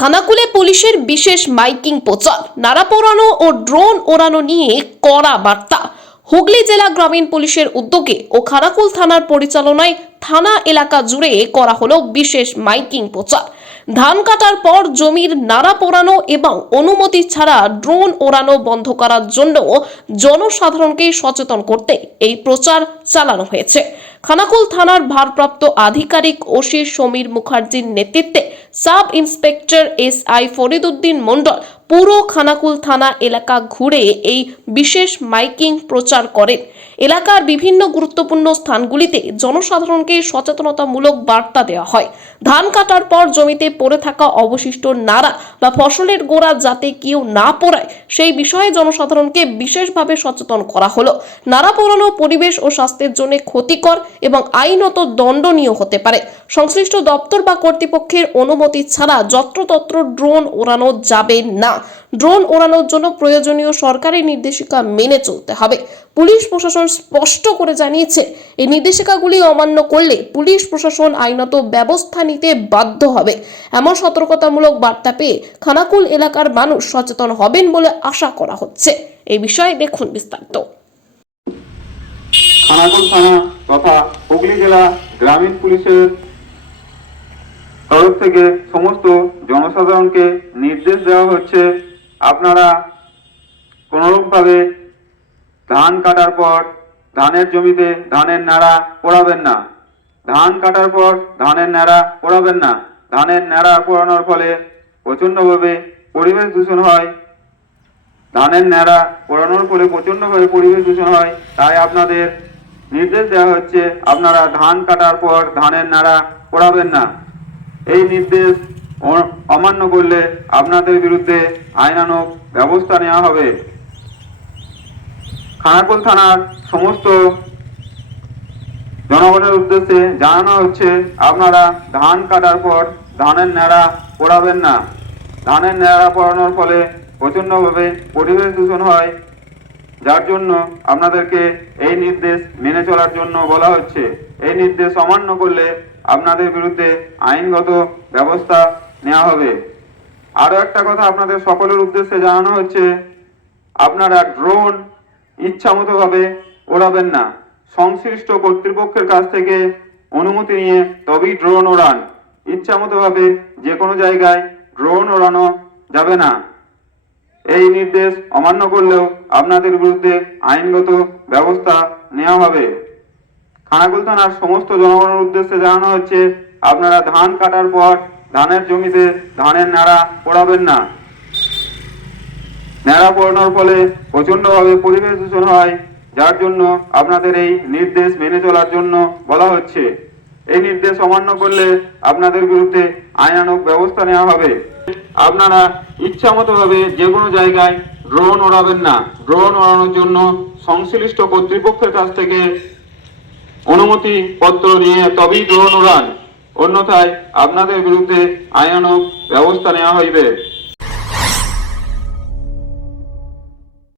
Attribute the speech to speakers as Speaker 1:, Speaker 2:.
Speaker 1: খানাকুলে পুলিশের বিশেষ মাইকিং প্রচার। নাড়া পোড়ানো ও ড্রোন ওড়ানো নিয়ে কড়া বার্তা। হুগলি জেলা গ্রামীণ পুলিশের উদ্যোগে ও খানাকুল থানার পরিচালনায় থানা এলাকা জুড়ে করা হলো বিশেষ মাইকিং প্রচার। ধান কাটার পর জমির নাড়া পোড়ানো এবং অনুমতি ছাড়া ড্রোন ওড়ানো বন্ধ করার জন্য জনসাধারণকে সচেতন করতে এই প্রচার চালানো হয়েছে। খানাকুল থানার ভারপ্রাপ্ত আধিকারিক ওসি সমীর মুখার্জির নেতৃত্বে sub inspector S I Farid Uddin Mondal পুরো খানাকুল থানা এলাকা ঘুরে এই বিশেষ মাইকিং প্রচার করেন। এলাকার বিভিন্ন গুরুত্বপূর্ণ স্থানগুলিতে জনসাধারণকে সচেতনতামূলক বার্তা দেওয়া হয়। ধান কাটার পর জমিতে পড়ে থাকা অবশিষ্ট নাড়া বা ফসলের গোড়া যাতে কেউ না পড়ায়, সেই বিষয়ে জনসাধারণকে বিশেষভাবে সচেতন করা হলো। নাড়া পোড়ানো পরিবেশ ও স্বাস্থ্যের জন্য ক্ষতিকর এবং আইনত দণ্ডনীয় হতে পারে। সংশ্লিষ্ট দপ্তর বা কর্তৃপক্ষের অনুমতি ছাড়া যত্রতত্র ড্রোন ওড়ানো যাবে না। ড্রোন ওড়ানোর জন্য প্রয়োজনীয় সরকারি নির্দেশিকা মেনে চলতে হবে। পুলিশ প্রশাসন স্পষ্ট করে জানিয়েছে, এই নির্দেশিকাগুলি অমান্য করলে পুলিশ প্রশাসন আইনত ব্যবস্থা নিতে বাধ্য হবে। এমন সতর্কতামূলক বার্তা পেয়ে খানাকুল এলাকার মানুষ সচেতন হবেন বলে আশা করা হচ্ছে। এই বিষয়ে দেখুন বিস্তারিত।
Speaker 2: খানাকুল থানা তথা হুগলি জেলা গ্রামীণ পুলিশের তরফ থেকে সমস্ত জনসাধারণকে নির্দেশ দেওয়া হচ্ছে, আপনারা কোনোরকমভাবে ধান কাটার পর ধানের জমিতে ধানের নাড়া পড়াবেন না। ধান কাটার পর ধানের নাড়া পোড়াবেন না। ধানের নাড়া পোড়ানোর ফলে প্রচণ্ডভাবে পরিবেশ দূষণ হয়। ধানের ন্যাড়া পোড়ানোর ফলে প্রচণ্ডভাবে পরিবেশ দূষণ হয়, তাই আপনাদের নির্দেশ দেওয়া হচ্ছে, আপনারা ধান কাটার পর ধানের নাড়া পোড়াবেন না। এই নির্দেশ অমান্য করলে আপনাদের বিরুদ্ধে আইনানুগ ব্যবস্থা নেওয়া হবে। খানাকুল থানার সমস্ত জনগণের উদ্দেশ্যে জানানো হচ্ছে, আপনারা ধান কাটার পর ধানের ন্যাড়া পোড়াবেন না। ধানের ন্যাড়া পোড়ানোর ফলে প্রচণ্ডভাবে পরিবেশ দূষণ হয়। যার জন্য আপনাদেরকে এই নির্দেশ মেনে চলার জন্য বলা হচ্ছে। এই নির্দেশ অমান্য করলে আপনাদের বিরুদ্ধে আইনগত ব্যবস্থা নেওয়া হবে। আরও একটা কথা আপনাদের সকলের উদ্দেশ্যে জানানো হচ্ছে, আপনারা ড্রোন ইচ্ছামতো ভাবে ওড়াবেন না। সংশ্লিষ্ট কর্তৃপক্ষের কাছ থেকে অনুমতি নিয়ে তবেই ড্রোন ওড়ান। ইচ্ছামতো ভাবে যে কোনো জায়গায় ড্রোন ওড়ানো যাবে না। এই নির্দেশ অমান্য করলেও আপনাদের বিরুদ্ধে আইনগত ব্যবস্থা নেওয়া হবে। খানাকুল থানার সমস্ত জনগণের উদ্দেশ্যে জানানো হচ্ছে, আপনারা ধান কাটার পর ধানের জমিতে ধানের নাড়া পোড়াবেন না। ন্যাড়া পড়ানোর ফলে প্রচণ্ডভাবে পরিবেশ দূষণ হয়, যার জন্য আপনাদের এই নির্দেশ মেনে চলার জন্য বলা হচ্ছে। এই নির্দেশ অমান্য করলে আপনাদের বিরুদ্ধে আইনানুগ ব্যবস্থা নেওয়া হবে। আপনারা ইচ্ছামতো ভাবে যে কোনো জায়গায় ড্রোন ওড়াবেন না। ড্রোন ওড়ানোর জন্য সংশ্লিষ্ট কর্তৃপক্ষের কাছ থেকে অনুমতি পত্র নিয়ে তবেই গ্রহণ উড়ান। অন্যথায় আপনাদের বিরুদ্ধে আইনানুগ ব্যবস্থা নেওয়া হইবে।